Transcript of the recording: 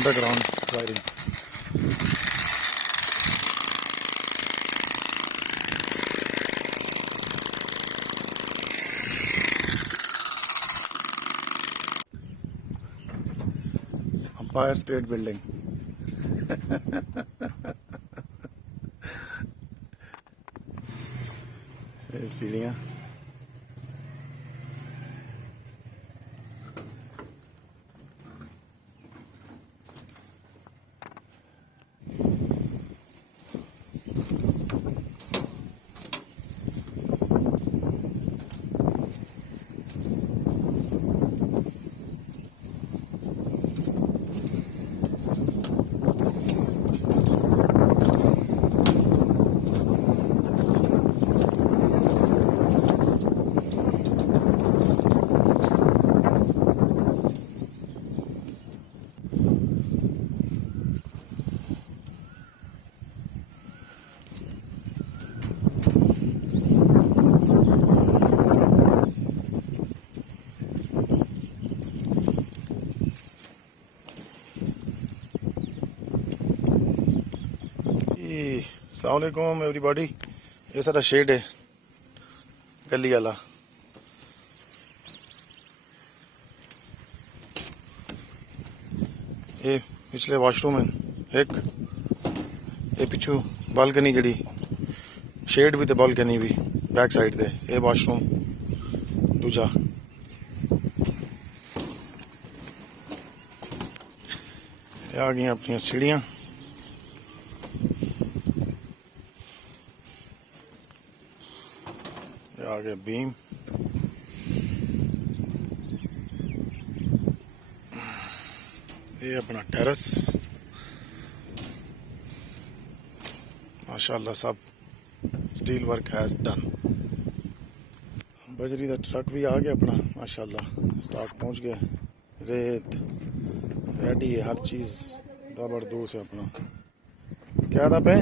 underground wiring. Empire State Building. ये सीढ़ियाँ अस्सलामुअलैकुम एवरीबॉडी। ये सारा शेड है गली वाला। ये पिछले वॉशरूम है एक, ये पिछू बालकनी जड़ी शेड भी ते बालकनी भी बैक साइड दे। ये वॉशरूम दूजा। ये आ गई अपनी सीढ़ियाँ। आगे बीम। ये अपना टेरेस माशाल्लाह सब स्टील वर्क हैज डन। बजरी का ट्रक भी आ गया अपना माशाल्लाह, स्टॉक पहुंच गया। रेत रेडी है, हर चीज़ दबरदोस है अपना। क्या था पे